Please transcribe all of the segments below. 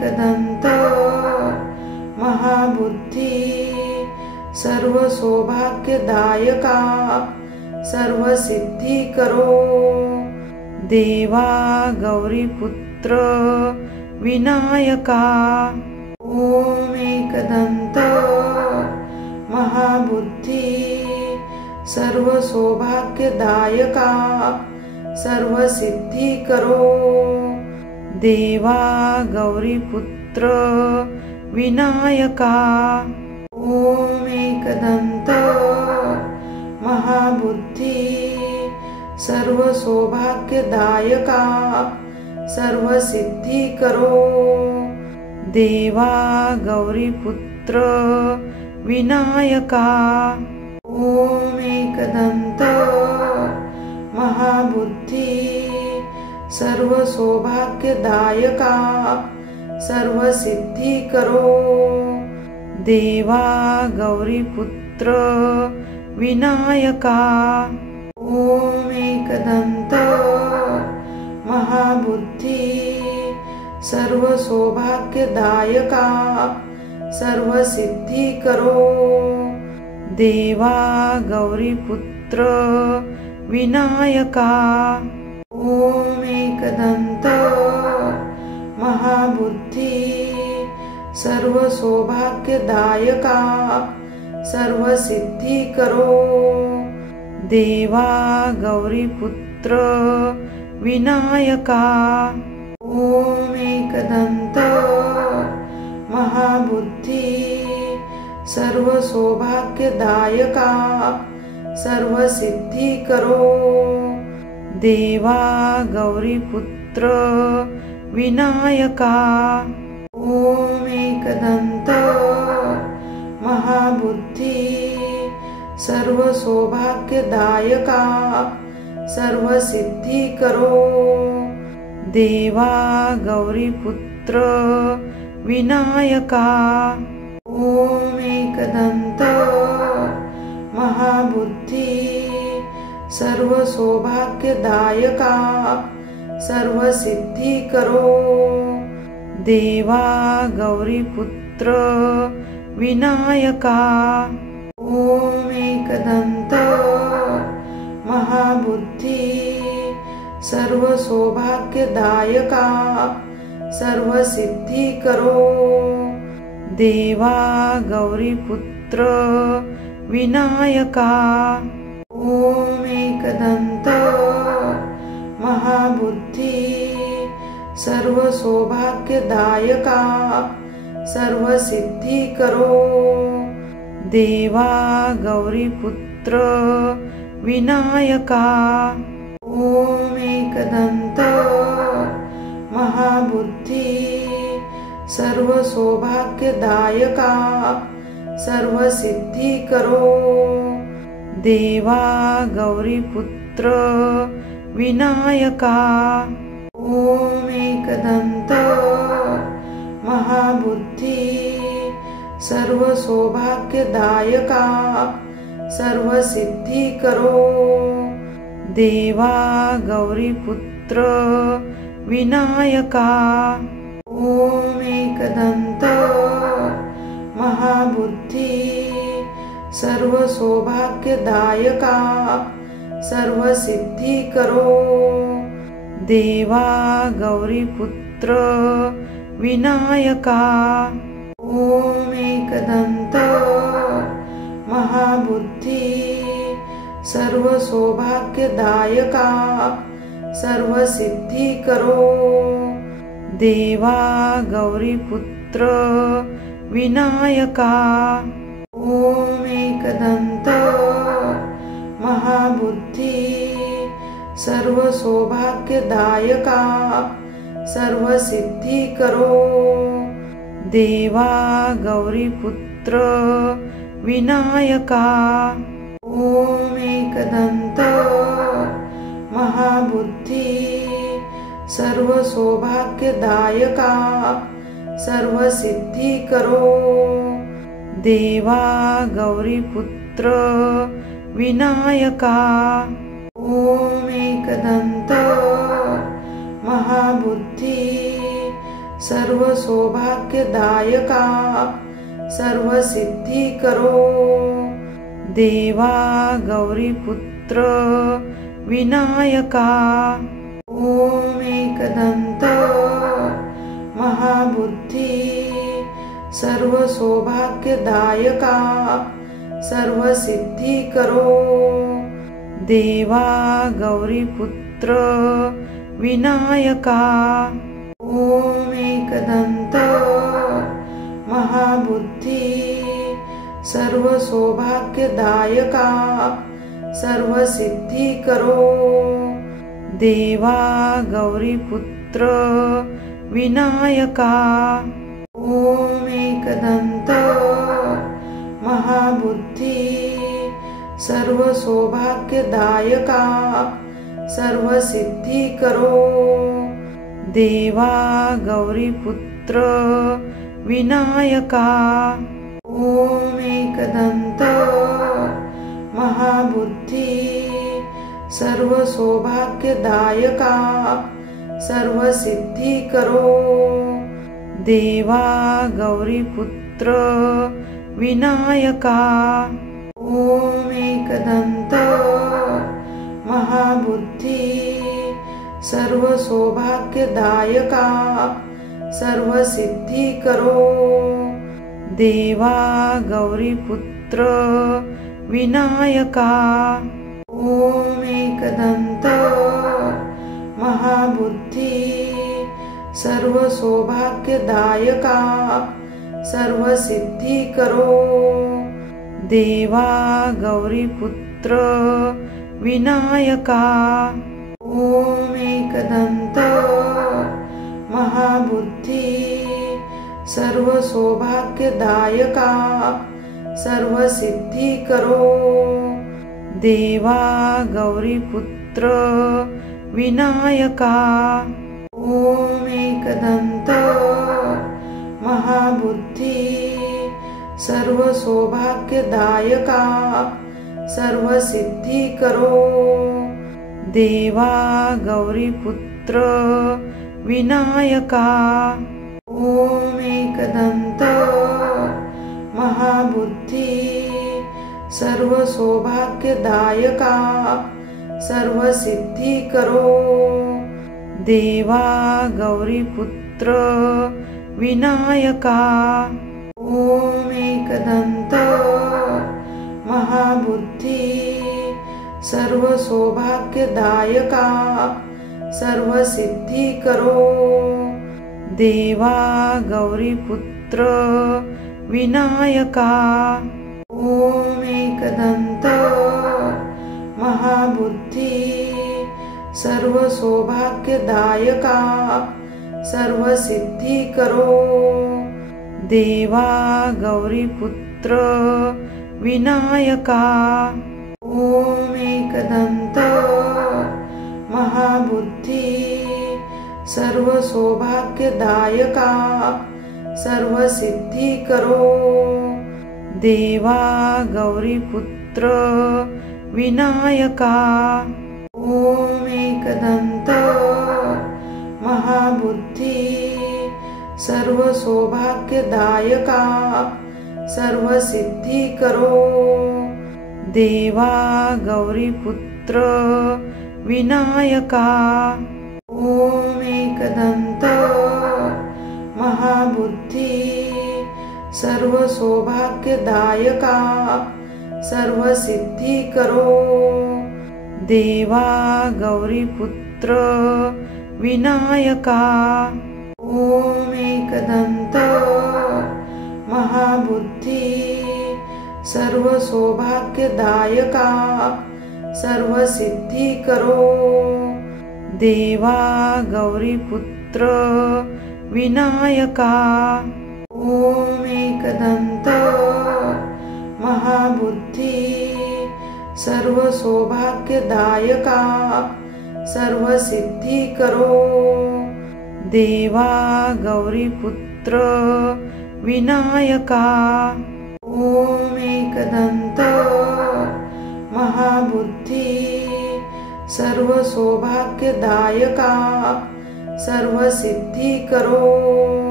एकदन्त महाबुद्धि सर्वसौभाग्यदायका सर्वसिद्धिकरो Deva Gauriputra Vinayaka. Om एकदन्त महाबुद्धि सर्वसौभाग्यदायका सर्वसिद्धिकरो Deva Gauriputra Vinayaka. Om एकदन्त महाबुद्धि सर्वसौभाग्यदायका सर्वसिद्धिकरो Deva Gauriputra Vinayaka. Om एकदन्त महाबुद्धि सर्वसौभाग्यदायका सर्वसिद्धिकरो Deva Gauriputra Vinayaka. Om एकदन्त महाबुद्धि सर्वसौभाग्यदायका सर्वसिद्धिकरो Deva Gauriputra Vinayaka. Om एकदन्त महाबुद्धि सर्वसौभाग्यदायका सर्वसिद्धिकरो Deva Gauriputra Vinayaka. Om एकदन्त महाबुद्धि सर्वसौभाग्यदायका सर्वसिद्धिकरो Deva Gauriputra Vinayaka. Om एकदन्त महाबुद्धि सर्वसौभाग्यदायका सर्वसिद्धिकरो Deva Gauriputra Vinayaka. Om एकदन्त महाबुद्धि सर्वसौभाग्यदायका सर्वसिद्धिकरो Deva Gauriputra Vinayaka. Om एकदन्त महाबुद्धि सर्वसौभाग्यदायका सर्वसिद्धिकरो Deva Gauriputra Vinayaka. Om एकदन्त महाबुद्धि सर्वसौभाग्यदायका सर्वसिद्धिकरो Deva Gauriputra Vinayaka. Om एकदन्त महाबुद्धि सर्वसौभाग्यदायका सर्वसिद्धिकरो Deva Gauriputra Vinayaka. Om एकदन्त महाबुद्धि सर्वसौभाग्यदायका सर्वसिद्धिकरो Deva Gauriputra Vinayaka. Om एकदन्त महाबुद्धि सर्वसौभाग्यदायका सर्वसिद्धिकरो Deva Gauriputra Vinayaka. Om एकदन्त महाबुद्धि सर्वसौभाग्यदायका सर्वसिद्धिकरो Deva Gauriputra Vinayaka. Om एकदन्त महाबुद्धि सर्वसौभाग्यदायका सर्वसिद्धिकरो Deva Gauriputra Vinayaka. Om एकदन्त महाबुद्धि सर्वसौभाग्यदायका सर्वसिद्धिकरो Deva Gauriputra Vinayaka. Om एकदन्त महाबुद्धि सर्वसौभाग्यदायका सर्वसिद्धिकरो Deva Gauriputra Vinayaka. Om एकदन्त महाबुद्धि सर्वसौभाग्यदायका सर्वसिद्धिकरो Deva Gauriputra Vinayaka. Om एकदन्त महाबुद्धि सर्वसौभाग्यदायका सर्वसिद्धिकरो Deva Gauriputra Vinayaka. Om एकदन्त महाबुद्धि सर्वसौभाग्यदायका सर्वसिद्धिकरो Deva Gauriputra Vinayaka. Om एकदन्त महाबुद्धि सर्वसौभाग्यदायका सर्वसिद्धिकरो Deva Gauriputra Vinayaka. Om एकदन्त महाबुद्धि सर्वसौभाग्यदायका सर्वसिद्धिकरो Deva Gauriputra Vinayaka. Om एकदन्त महाबुद्धि सर्वसौभाग्यदायका सर्वसिद्धिकरो Deva Gauriputra Vinayaka. Om एकदन्त महाबुद्धि सर्वसौभाग्यदायका सर्वसिद्धिकरो Deva Gauriputra Vinayaka. Om एकदन्त महाबुद्धि सर्वसौभाग्यदायका सर्वसिद्धिकरो Deva Gauriputra Vinayaka. Om एकदन्त महाबुद्धि सर्वसौभाग्यदायका सर्वसिद्धिकरो Deva Gauriputra Vinayaka. Om एकदन्त महाबुद्धि सर्वसौभाग्यदायका सर्वसिद्धिकरो Deva Gauriputra Vinayaka. Om एकदन्त महाबुद्धि सर्वसौभाग्यदायका सर्वसिद्धिकरो Deva Gauriputra Vinayaka. Om एकदन्त महाबुद्धि सर्वसौभाग्यदायका सर्वसिद्धिकरो Deva Gauriputra Vinayaka. Om एकदन्त महाबुद्धि सर्वसौभाग्यदायका सर्वसिद्धिकरो Deva Gauriputra Vinayaka. Om एकदन्त महाबुद्धि सर्वसौभाग्यदायका सर्वसिद्धिकरो Deva Gauriputra Vinayaka. Om एकदन्त महाबुद्धि सर्वसौभाग्यदायका सर्वसिद्धिकरो Deva Gauriputra Vinayaka. Om एकदन्त महाबुद्धि सर्वसौभाग्यदायका सर्वसिद्धिकरो Deva Gauriputra Vinayaka. Om एकदन्त महाबुद्धि सर्वसौभाग्यदायका सर्वसिद्धिकरो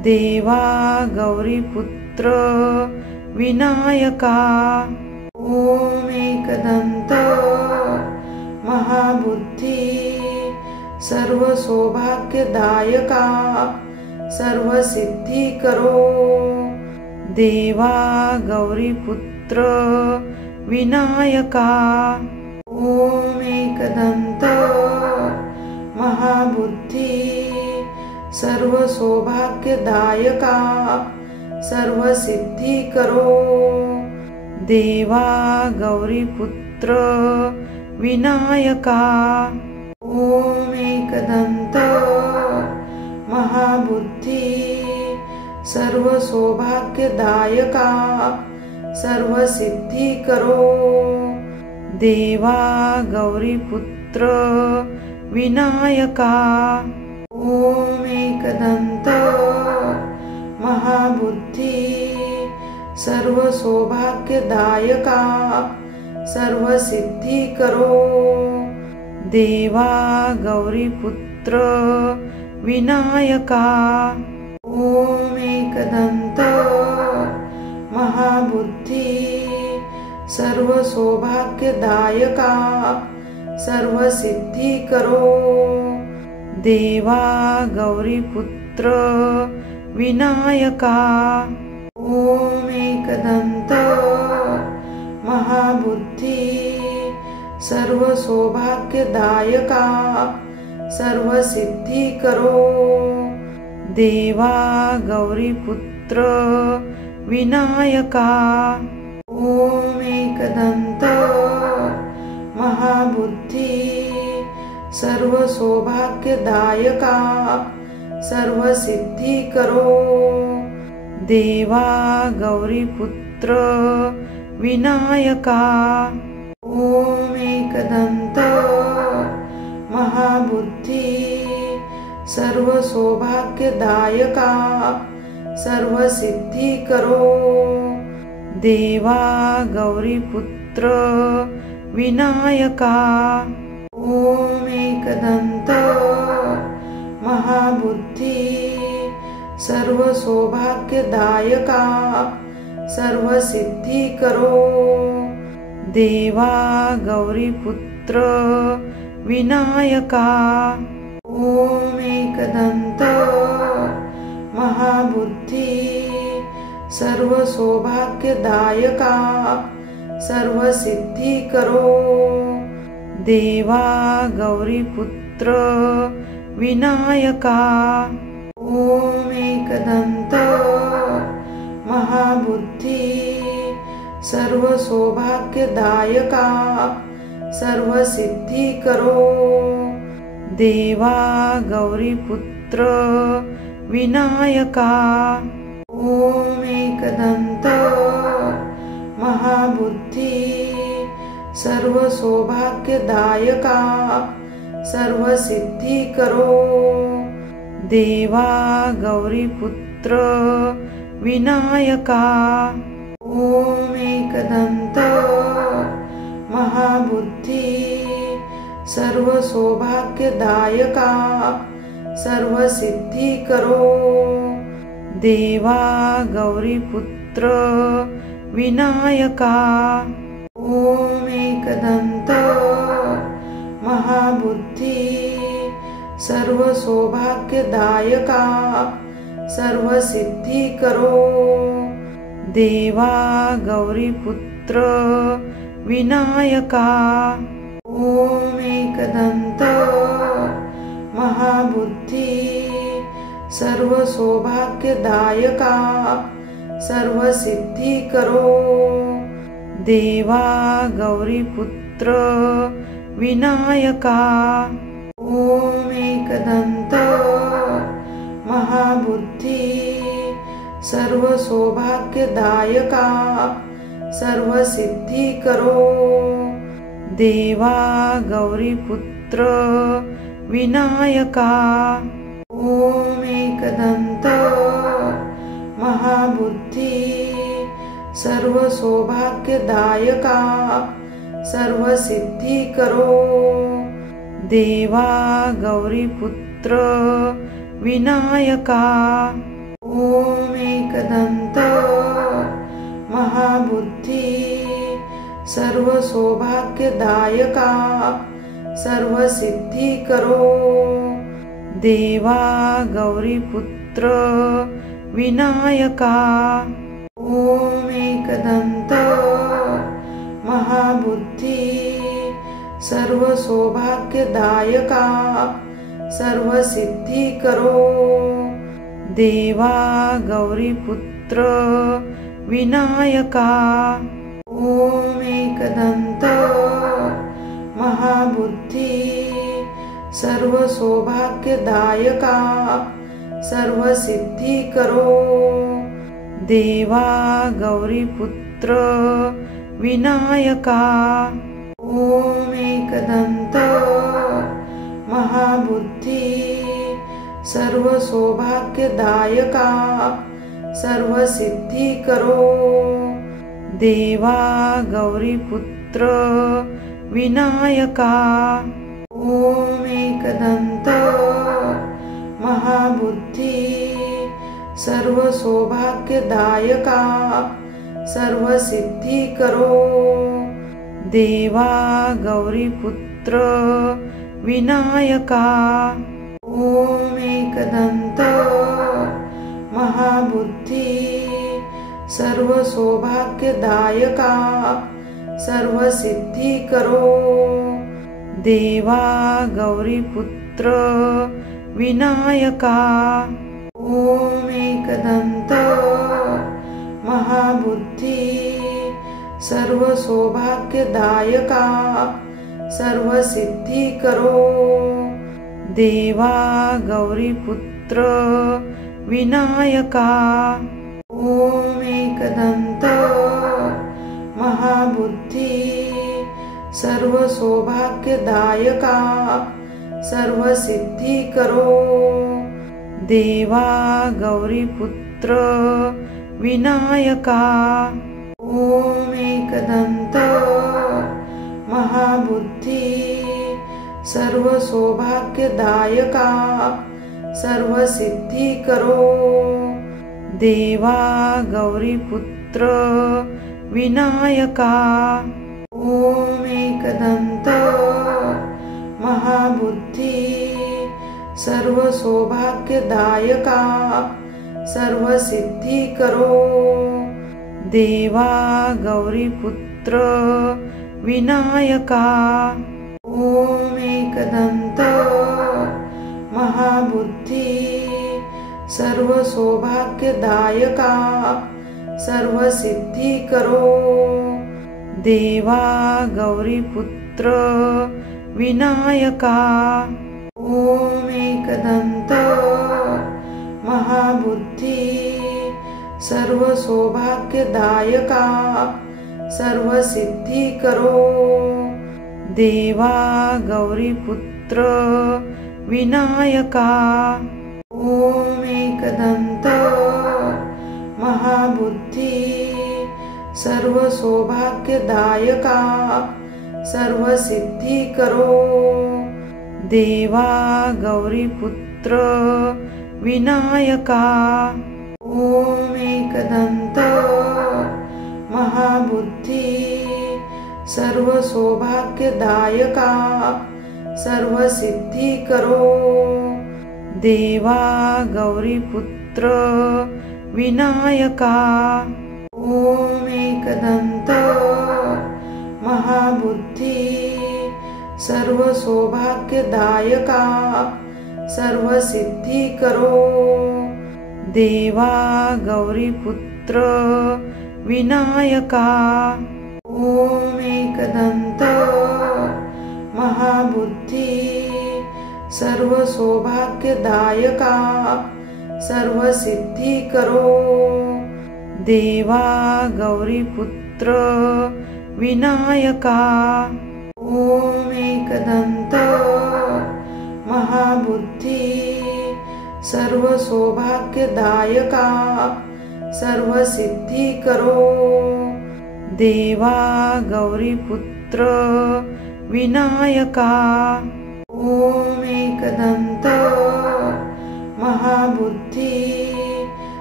Deva Gauriputra Vinayaka. Om एकदन्त महाबुद्धि सर्वसौभाग्यदायका सर्वसिद्धिकरो Deva Gauriputra Vinayaka. Om एकदन्त महाबुद्धि सर्वसौभाग्यदायका सर्वसिद्धिकरो Deva Gauriputra Vinayaka. Om एकदन्त महाबुद्धि सर्वसौभाग्यदायका सर्वसिद्धिकरो Deva Gauriputra Vinayaka. Om एकदन्त महाबुद्धि सर्वसौभाग्यदायका सर्वसिद्धिकरो Deva Gauriputra Vinayaka. Om एकदन्त महाबुद्धि सर्वसौभाग्यदायका सर्वसिद्धिकरो Deva Gauriputra Vinayaka. Om एकदन्त महाबुद्धि सर्वसौभाग्यदायका सर्वसिद्धिकरो Deva Gauriputra Vinayaka. Om एकदन्त महाबुद्धि सर्वसौभाग्यदायका सर्वसिद्धिकरो Deva Gauriputra Vinayaka. Om एकदन्त महाबुद्धि सर्वसौभाग्यदायका सर्वसिद्धिकरो Deva Gauriputra Vinayaka. Om एकदन्त महाबुद्धि सर्वसौभाग्यदायका सर्वसिद्धिकरो Deva Gauriputra Vinayaka. Om एकदन्त महाबुद्धि सर्वसौभाग्यदायका सर्वसिद्धिकरो Deva Gauriputra Vinayaka. Om एकदन्त महाबुद्धि सर्वसौभाग्यदायका सर्वसिद्धिकरो Deva Gauriputra Vinayaka. Om एकदन्त महाबुद्धि सर्वसौभाग्यदायका सर्वसिद्धिकरो Deva Gauriputra Vinayaka. Om एकदन्त महाबुद्धि सर्वसौभाग्यदायका सर्वसिद्धिकरो Deva Gauriputra Vinayaka. Om एकदन्त महाबुद्धि सर्वसौभाग्यदायका सर्वसिद्धिकरो Deva Gauriputra Vinayaka. Om एकदन्त महाबुद्धि सर्वसौभाग्यदायका सर्वसिद्धिकरो Deva Gauriputra Vinayaka. Om एकदन्त महाबुद्धि सर्वसौभाग्यदायका सर्वसिद्धिकरो Deva Gauriputra Vinayaka. Om एकदन्त महाबुद्धि सर्वसौभाग्यदायका सर्वसिद्धिकरो Deva Gauriputra Vinayaka. Om एकदन्त महाबुद्धि सर्वसौभाग्यदायका सर्वसिद्धिकरो Deva Gauriputra Vinayaka Om एकदन्त महाबुद्धि सर्वसौभाग्यदायका सर्वसिद्धिकरो Deva Gauriputra Vinayaka Om एकदन्त महाबुद्धि सर्वसौभाग्यदायका सर्वसिद्धिकरो Deva Gauriputra Vinayaka Om एकदन्त महाबुद्धि सर्वसौभाग्यदायका सर्वसिद्धिकरो Deva Gauriputra Vinayaka Om एकदन्त महाबुद्धि सर्वसौभाग्यदायका सर्वसिद्धिकरो Deva Gauriputra Vinayaka Om एकदन्त महाबुद्धि सर्वसौभाग्यदायका सर्वसिद्धिकरो Deva Gauriputra Vinayaka Om एकदन्त महाबुद्धि सर्वसौभाग्यदायका सर्वसिद्धिकरो Deva Gauriputra Vinayaka Om एकदन्त महाबुद्धि सर्वसौभाग्यदायका सर्वसिद्धिकरो Deva Gauriputra Vinayaka Om एकदन्त महाबुद्धि सर्वसौभाग्यदायका सर्वसिद्धिकरो Deva Gauriputra Vinayaka Om एकदन्त महाबुद्धि सर्वसौभाग्यदायका सर्वसिद्धिकरो Deva Gauriputra Vinayaka Om एकदन्त महाबुद्धि सर्वसौभाग्यदायका सर्वसिद्धिकरो Deva Gauriputra Vinayaka Om एकदन्त महाबुद्धि सर्वसौभाग्यदायका सर्वसिद्धिकरो Deva Gauriputra Vinayaka Om एकदन्त महाबुद्धि सर्वसौभाग्यदायका सर्वसिद्धिकरो Deva Gauriputra Vinayaka Om एकदन्त महाबुद्धि सर्वसौभाग्यदायका सर्वसिद्धिकरो Deva Gauriputra Vinayaka Om एकदन्त महाबुद्धि सर्वसौभाग्यदायका सर्वसिद्धिकरो Deva Gauriputra Vinayaka Om एकदन्त महाबुद्धि सर्वसौभाग्यदायका सर्वसिद्धिकरो Deva Gauriputra Vinayaka Om एकदन्त महाबुद्धि सर्वसौभाग्यदायका सर्वसिद्धिकरो Deva Gauriputra Vinayaka Om एकदन्त महाबुद्धि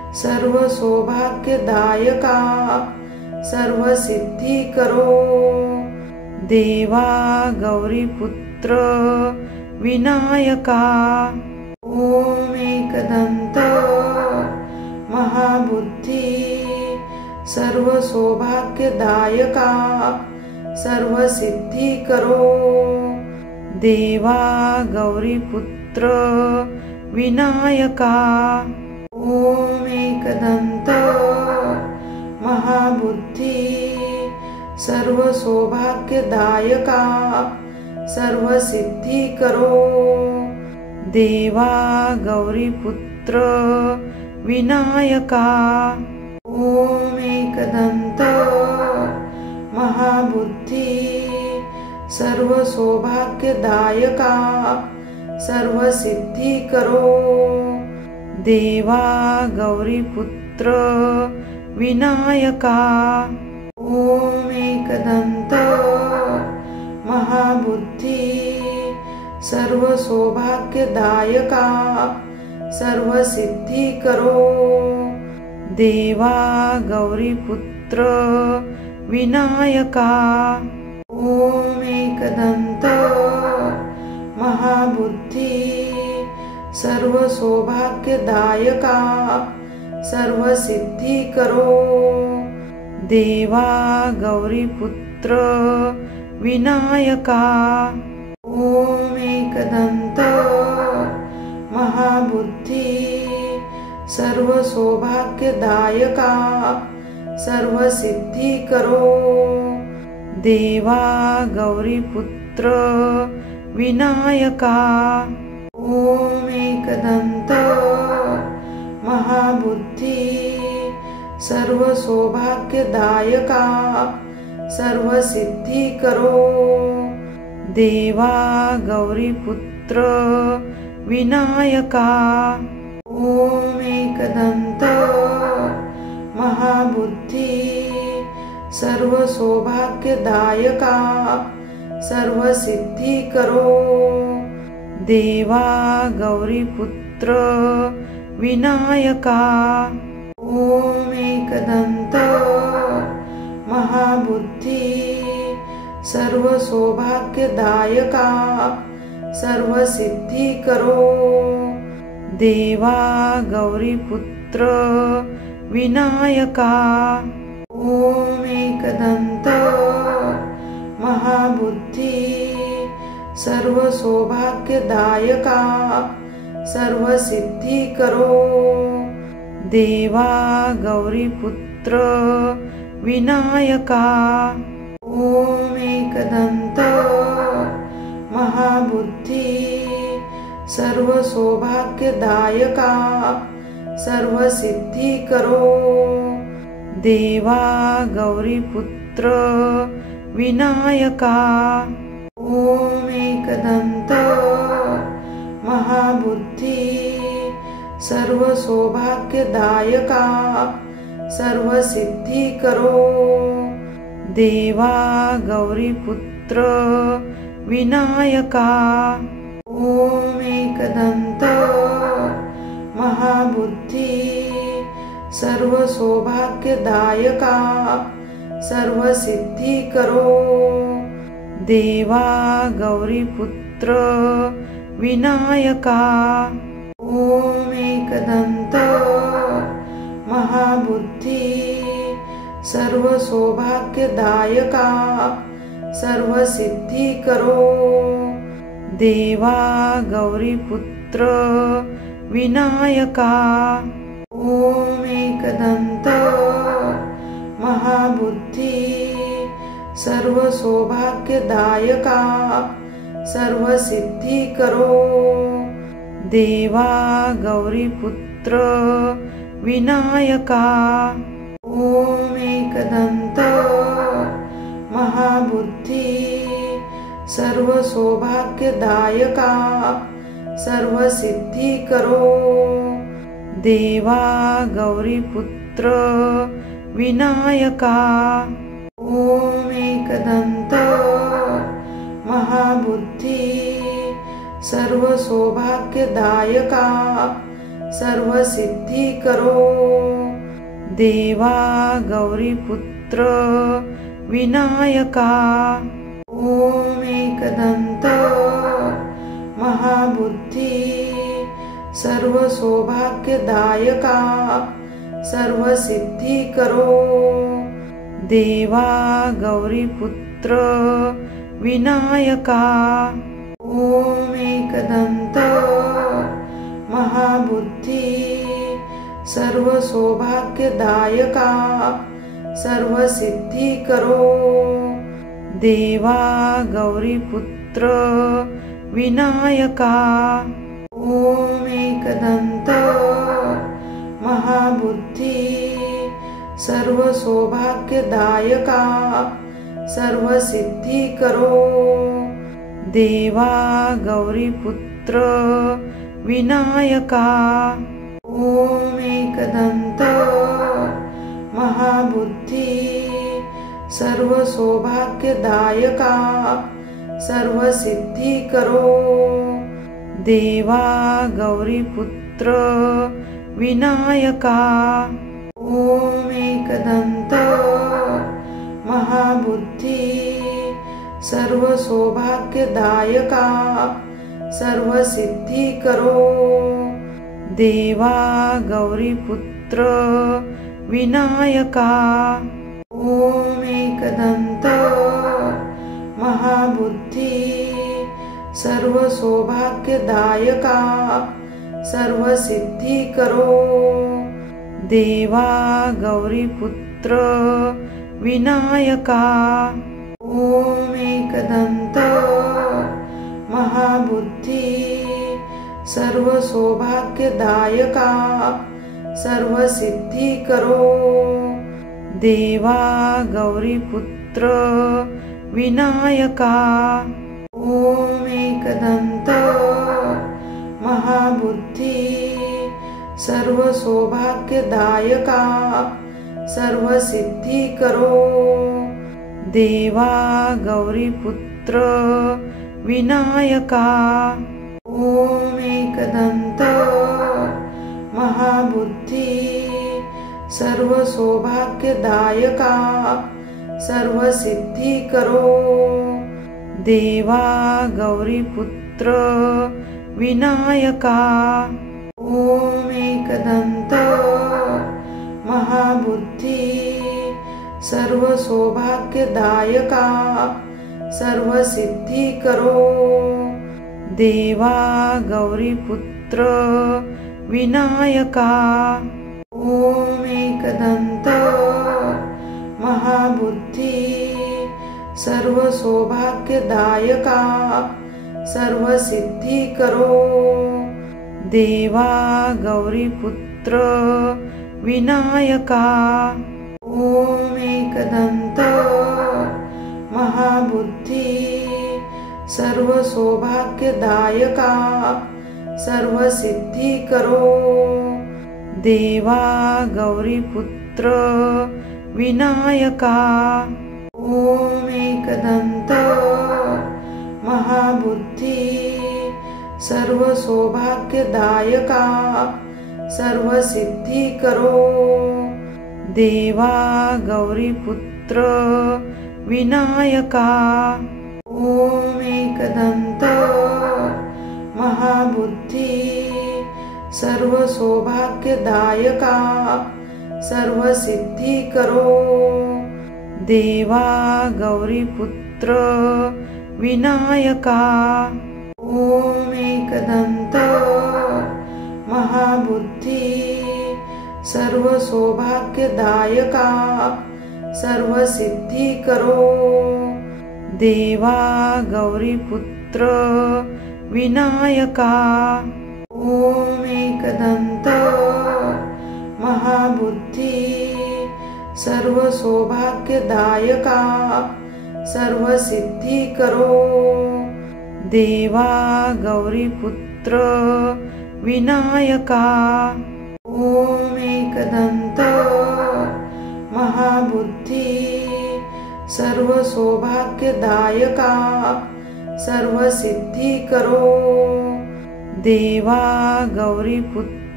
सर्वसौभाग्यदायका सर्वसिद्धिकरो Deva Gauriputra Vinayaka. Om एकदन्त महाबुद्धि सर्वसौभाग्यदायका सर्वसिद्धिकरो Deva Gauriputra Vinayaka. Om एकदन्त महाबुद्धि सर्वसौभाग्यदायका सर्वसिद्धिकरो Deva Gauriputra Vinayaka. Om एकदन्त महाबुद्धि सर्वसौभाग्यदायका सर्वसिद्धिकरो Deva Gauriputra Vinayaka. Om एकदन्त महाबुद्धि सर्वसौभाग्यदायका सर्वसिद्धिकरो Deva Gauriputra Vinayaka. Om एकदन्त महाबुद्धि सर्वसौभाग्यदायका सर्वसिद्धिकरो Deva Gauriputra Vinayaka. Om एकदन्त महाबुद्धि सर्वसौभाग्यदायका सर्वसिद्धिकरो Deva Gauriputra Vinayaka. Om एकदन्त महाबुद्धि सर्वसौभाग्यदायका सर्वसिद्धिकरो Deva Gauriputra Vinayaka. Om एकदन्त महाबुद्धि सर्वसौभाग्यदायका सर्वसिद्धिकरो Deva Gauriputra Vinayaka. Om एकदन्त महाबुद्धि सर्वसौभाग्यदायका सर्वसिद्धिकरो Deva Gauriputra Vinayaka. Om एकदन्त महाबुद्धि सर्वसौभाग्यदायका सर्वसिद्धिकरो Deva Gauriputra Vinayaka. Om एकदन्त महाबुद्धि सर्वसौभाग्यदायका सर्वसिद्धिकरो Deva Gauriputra Vinayaka. Om एकदन्त महाबुद्धि सर्वसौभाग्यदायका सर्वसिद्धिकरो Deva Gauriputra Vinayaka. Om एकदन्त महाबुद्धि सर्वसौभाग्यदायका सर्वसिद्धिकरो Deva Gauriputra Vinayaka. Om एकदन्त महाबुद्धि सर्वसौभाग्यदायका सर्वसिद्धिकरो Deva Gauriputra Vinayaka. Om एकदन्त महाबुद्धि सर्वसौभाग्यदायका सर्वसिद्धिकरो Deva Gauriputra Vinayaka. Om एकदन्त महाबुद्धि सर्वसौभाग्यदायका सर्वसिद्धिकरो Deva Gauriputra Vinayaka. Om एकदन्त महाबुद्धि सर्वसौभाग्यदायका सर्वसिद्धिकरो Deva Gauriputra Vinayaka. Om एकदन्त महाबुद्धि सर्वसौभाग्यदायका सर्वसिद्धिकरो Deva Gauriputra Vinayaka. Om एकदन्त महाबुद्धि सर्वसौभाग्यदायका सर्वसिद्धिकरो Deva Gauriputra Vinayaka. Om एकदन्त महाबुद्धि सर्वसौभाग्यदायका सर्वसिद्धिकरो Deva Gauriputra Vinayaka. Om एकदन्त महाबुद्धि सर्वसौभाग्यदायका सर्वसिद्धिकरो Deva Gauriputra Vinayaka. Om एकदन्त महाबुद्धि सर्वसौभाग्यदायका सर्वसिद्धिकरो Deva Gauriputra Vinayaka. Om एकदन्त महाबुद्धि सर्वसौभाग्यदायका सर्वसिद्धिकरो Deva Gauriputra Vinayaka. Om एकदन्त महाबुद्धि सर्वसौभाग्यदायका सर्वसिद्धिकरो Deva Gauriputra Vinayaka. Om एकदन्त महाबुद्धि सर्वसौभाग्यदायका सर्वसिद्धिकरो Deva Gauriputra Vinayaka. Om एकदन्त महाबुद्धि सर्वसौभाग्यदायका सर्वसिद्धिकरो Deva Gauriputra Vinayaka. Om एकदन्त महाबुद्धि सर्वसौभाग्यदायका सर्वसिद्धिकरो Deva Gauriputra Vinayaka. Om एकदन्त महाबुद्धि सर्वसौभाग्यदायका सर्वसिद्धिकरो Deva Gauriputra Vinayaka. Om एकदन्त महाबुद्धि सर्वसौभाग्यदायका सर्वसिद्धिकरो Deva Gauriputra Vinayaka. Om एकदन्त महाबुद्धि सर्वसौभाग्यदायका सर्वसिद्धिकरो Deva Gauriputra Vinayaka. Om एकदन्त महाबुद्धि सर्वसौभाग्यदायका सर्वसिद्धिकरो Deva Gauriputra Vinayaka. Om एकदन्त महाबुद्धि सर्वसौभाग्यदायका सर्वसिद्धिकरो Deva Gauriputra Vinayaka. Om एकदन्त महाबुद्धि सर्वसौभाग्यदायका सर्वसिद्धिकरो Deva Gauriputra Vinayaka. Om एकदन्त महाबुद्धि सर्वसौभाग्यदायका सर्वसिद्धिकरो Deva Gauriputra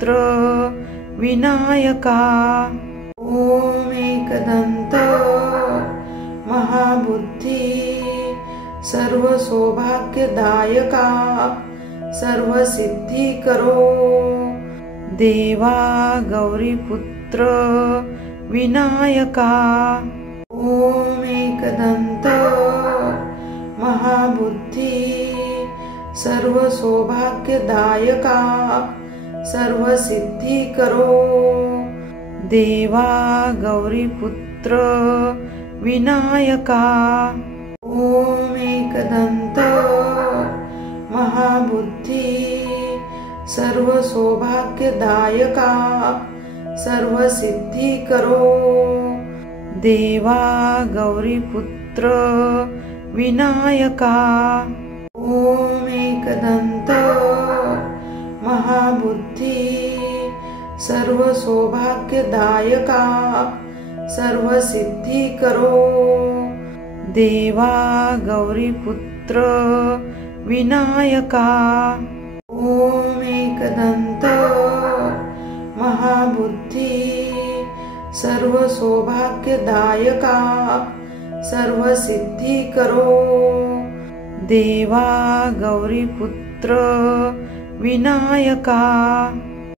Gauriputra Vinayaka. Om एकदन्त महाबुद्धि सर्वसौभाग्यदायका सर्वसिद्धिकरो Deva Gauriputra Vinayaka. Om एकदन्त महाबुद्धि सर्वसौभाग्यदायका सर्वसिद्धिकरो Deva Gauriputra Vinayaka. Om एकदन्त महाबुद्धि सर्वसौभाग्यदायका सर्वसिद्धिकरो Deva Gauriputra Vinayaka. Om एकदन्त महाबुद्धि सर्वसौभाग्यदायका सर्वसिद्धिकरो Deva Gauriputra Vinayaka. Om एकदन्त महाबुद्धि सर्वसौभाग्यदायका सर्वसिद्धिकरो Deva Gauriputra Vinayaka.